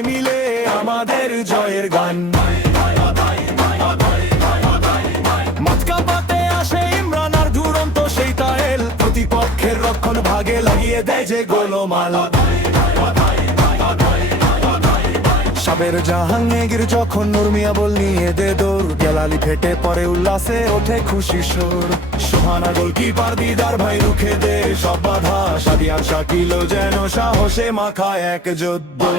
সবাই মিলে আমাদের জয়ের গান। মাতকা পাতে আসে ইমরান আর দুরন্ত সেই তায়েল, প্রতিপক্ষের রক্ষণ ভাগে লাগিয়ে দেয় যে গোলমাল। সাবের জাহাঙ্গীর যখন নুরমিয়া বল নিয়ে দে দৌড়, গেলালি ফেটে পরে উল্লাসে ওঠে খুশি সুর। সোহানা গোলকিপার দিদার ভাই রুখে দে সব বাধা, সাদিয়ার শাকিলও যেন সাহসে মাখা এক যোদ্ধা।